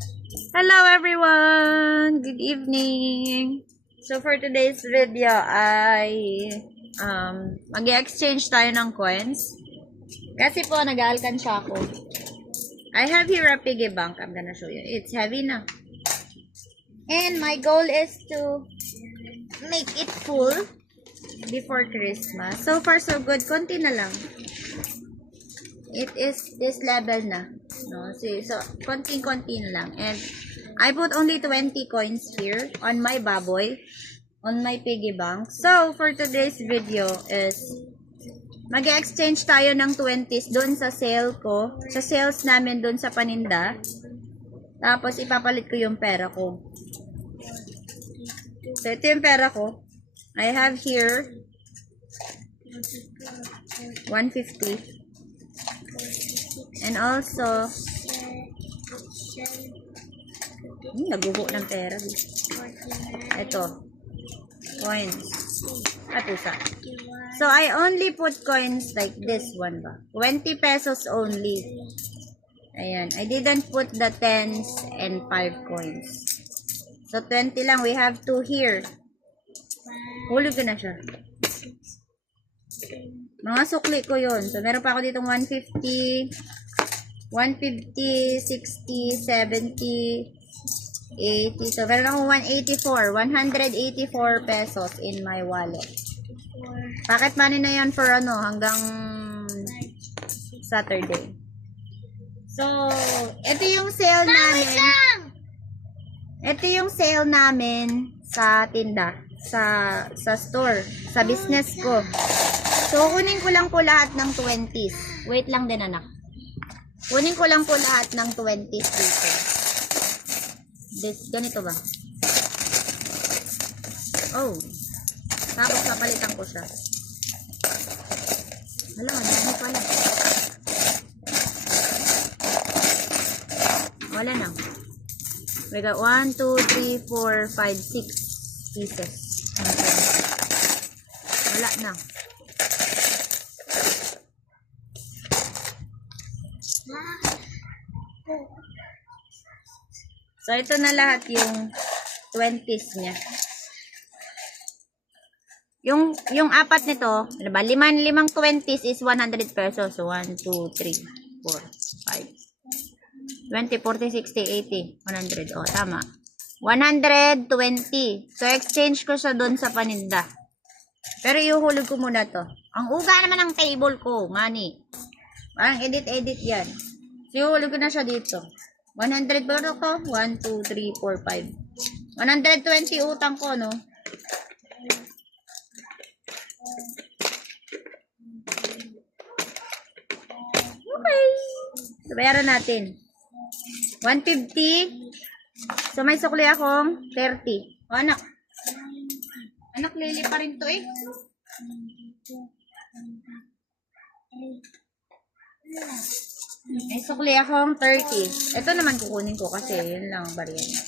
Hello everyone! Good evening! So for today's video ay mag-exchange tayo ng coins. Kasi po nag-alkansya ako. I have here a piggy bank. I'm gonna show you. It's heavy na. And my goal is to make it full before Christmas. So far so good. Konti na lang. It is this level na. No, see, so konting-konti na lang. And I put only 20 coins here on my baboy, on my piggy bank. So for today's video is mag-exchange tayo ng 20s doon sa sale ko, sa sales namin doon sa paninda. Tapos ipapalit ko yung pera ko. So ito yung pera ko. I have here 150. And also, naguho ng pera. Ito, coins. Atusa. So, I only put coins like this one ba? 20 pesos only. Ayan. I didn't put the 10s and 5 coins. So, 20 lang. We have 2 here. Hulog ko na siya. Mga sukli ko yun. So, meron pa ako ditong 150, 60, 70, 80. So, meron akong 184 pesos in my wallet. Pocket money na yan for hanggang Saturday. So, ito yung sale namin. Ito yung sale namin sa tinda, sa store, sa business ko. So, kunin ko lang po lahat ng 20s. Wait lang din, anak. Kunin ko lang po lahat ng 20s dito. Ganito ba? Oh. Tapos, papalitan ko siya. Hala, dami pala. Wala na. We got 1, 2, 3, 4, 5, 6 pieces. Wala na. So, ito na lahat yung 20s niya. Yung apat nito, ano ba? Limang 20s is 100 pesos. So, 1, 2, 3, 4, 5. 20, 40, 60, 80, 100. O, tama. 120. So, exchange ko siya doon sa paninda. Pero iuhulog ko muna to. Ang uga naman ng table ko, money. Parang edit yan. So, iuhulog ko na siya dito. 100 ba ito ko? 1, 2, 3, 4, 5. 120 utang ko, no? Okay. So, bayaran natin. 150. So, may sukli akong 30. O, anak. Anak, lili pa rin to eh. May sukli akong 30. Ito naman kukunin ko kasi yun lang ang barya niya.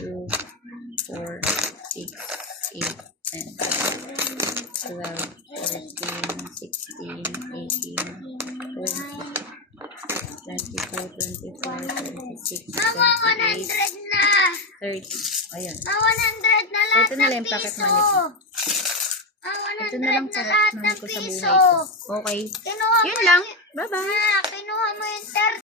2, 4, 6, 8, 10, 12, 14, 16, 18, 20, 24, 25, 26, 27, 100 na! 30. Ayan. 100 na lahat Ito na lang yung ng pocket piso. money ko. 100 Ito na lang na pocket lahat money ng ko sa piso. buhay ko. Okay. Kinuha Yun mo lang. yung- Bye-bye. Ah, kinuha